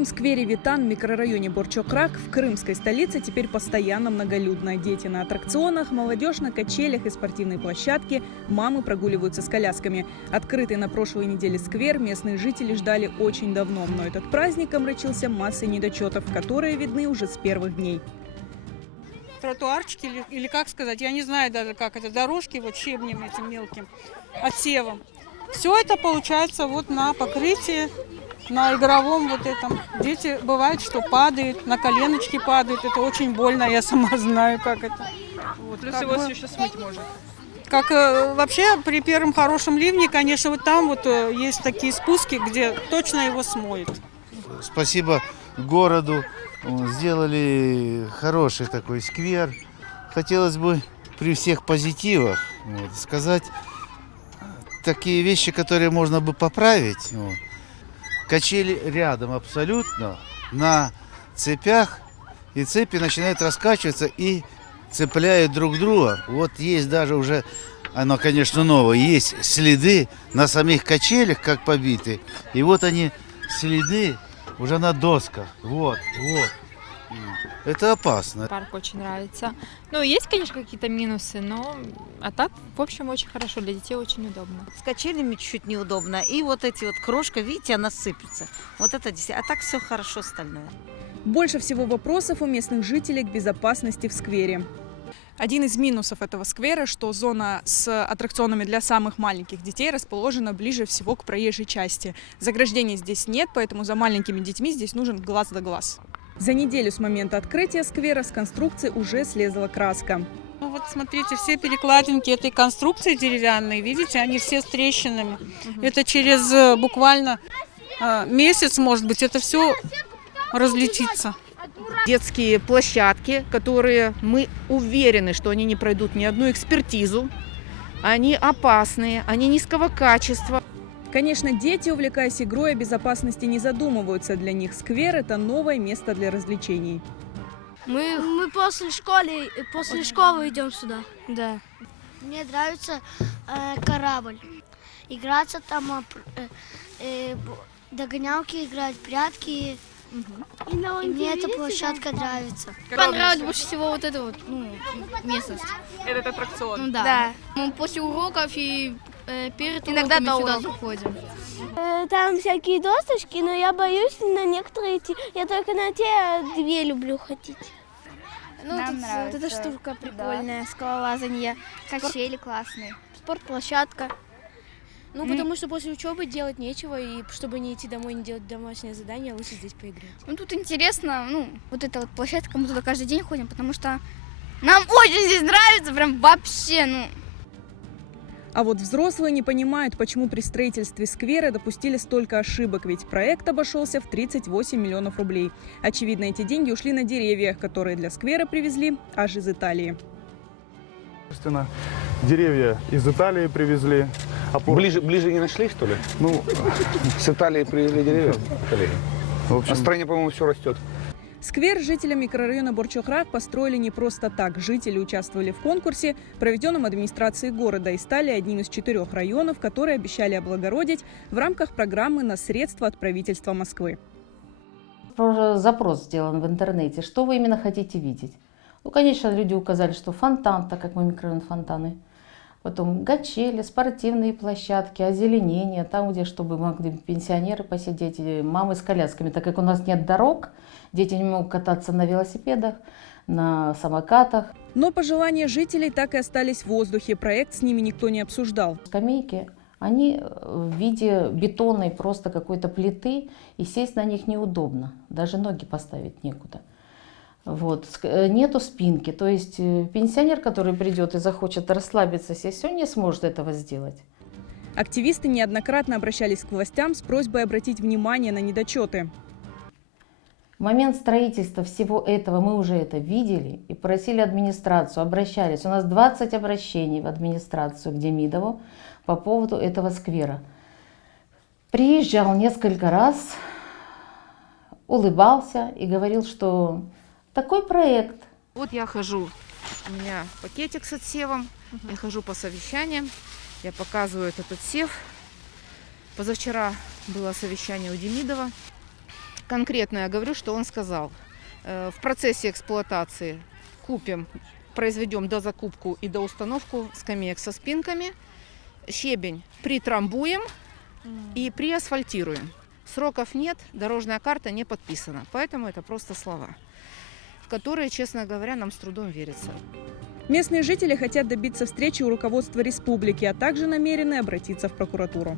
новом сквере Витан в микрорайоне Борчокрак в крымской столице теперь постоянно многолюдно. Дети на аттракционах, молодежь на качелях и спортивной площадке, мамы прогуливаются с колясками. Открытый на прошлой неделе сквер местные жители ждали очень давно, но этот праздник омрачился массой недочетов, которые видны уже с первых дней. Тротуарчики или как сказать, я не знаю даже как это, дорожки вот щебнем этим мелким, отсевом. Все это получается вот на покрытии, на игровом вот этом. Дети бывает, что падают, на коленочки падают, это очень больно, я сама знаю, как это. Вот, плюс его еще смыть может. Как вообще при первом хорошем ливне, конечно, вот там вот есть такие спуски, где точно его смоет. Спасибо городу. Сделали хороший такой сквер. Хотелось бы при всех позитивах сказать такие вещи, которые можно бы поправить. Качели рядом абсолютно, на цепях, и цепи начинают раскачиваться и цепляют друг друга. Вот есть даже уже, оно, конечно, новое, есть следы на самих качелях, как побиты. И вот они, следы уже на досках. Вот. Это опасно. Парк очень нравится. Ну, есть, конечно, какие-то минусы, но а так, в общем, очень хорошо. Для детей очень удобно. С качелями чуть-чуть неудобно. И вот эти вот крошка, видите, она сыпется. Вот это действительно. А так все хорошо остальное. Больше всего вопросов у местных жителей к безопасности в сквере. Один из минусов этого сквера, что зона с аттракционами для самых маленьких детей расположена ближе всего к проезжей части. Заграждений здесь нет, поэтому за маленькими детьми здесь нужен глаз да глаз. За неделю с момента открытия сквера с конструкции уже слезла краска. Ну вот смотрите, все перекладинки этой конструкции деревянные, видите, они все с трещинами. Это через буквально месяц, может быть, это все разлетится. Детские площадки, которые мы уверены, что они не пройдут ни одну экспертизу, они опасные, они низкого качества. Конечно, дети, увлекаясь игрой, о безопасности не задумываются. Для них сквер – это новое место для развлечений. Мы после школы идем сюда. Да. Мне нравится корабль. Играться там, догонялки играть, прятки. И мне эта площадка нравится. Понравилось больше всего вот эта вот местность. Этот аттракцион? Ну да. Мы после уроков и перед уроками сюда заходим. Там всякие досточки, но я боюсь на некоторые идти. Я только на те две люблю ходить. Нам нравится. Вот эта штука прикольная, скалолазание, качели классные. Спортплощадка. Ну, потому что после учебы делать нечего, и чтобы не идти домой, не делать домашнее задание, лучше здесь поиграть. Ну, тут интересно, вот эта вот площадка, мы туда каждый день ходим, потому что нам очень здесь нравится, прям вообще, А вот взрослые не понимают, почему при строительстве сквера допустили столько ошибок, ведь проект обошелся в 38 миллионов рублей. Очевидно, эти деньги ушли на деревья, которые для сквера привезли аж из Италии. Собственно, деревья из Италии привезли. Ближе не нашли, что ли? Ну, с Италии привезли деревья. В общем, в стране, по-моему, все растет. Сквер жителям микрорайона Борчокрак построили не просто так. Жители участвовали в конкурсе, проведенном администрацией города, и стали одним из 4 районов, которые обещали облагородить в рамках программы на средства от правительства Москвы. Запрос сделан в интернете. Что вы именно хотите видеть? Ну, конечно, люди указали, что фонтан, так как мы микрорайон фонтаны. Потом качели, спортивные площадки, озеленение, там, где чтобы могли пенсионеры посидеть, мамы с колясками. Так как у нас нет дорог, дети не могут кататься на велосипедах, на самокатах. Но пожелания жителей так и остались в воздухе. Проект с ними никто не обсуждал. Скамейки, они в виде бетонной просто какой-то плиты, и сесть на них неудобно, даже ноги поставить некуда. Вот. Нету спинки, то есть пенсионер, который придет и захочет расслабиться, сесть, он не сможет этого сделать. Активисты неоднократно обращались к властям с просьбой обратить внимание на недочеты. В момент строительства всего этого мы уже это видели и просили администрацию, обращались. У нас 20 обращений в администрацию к Демидову по поводу этого сквера. Приезжал несколько раз, улыбался и говорил, что такой проект. Вот я хожу, у меня пакетик с отсевом, я хожу по совещаниям, я показываю этот отсев. Позавчера было совещание у Демидова. конкретно я говорю, что он сказал. В процессе эксплуатации произведем дозакупку и доустановку скамеек со спинками. Щебень притрамбуем и приасфальтируем. Сроков нет, дорожная карта не подписана. Поэтому это просто слова, в которые, честно говоря, нам с трудом верится. Местные жители хотят добиться встречи у руководства республики, а также намерены обратиться в прокуратуру.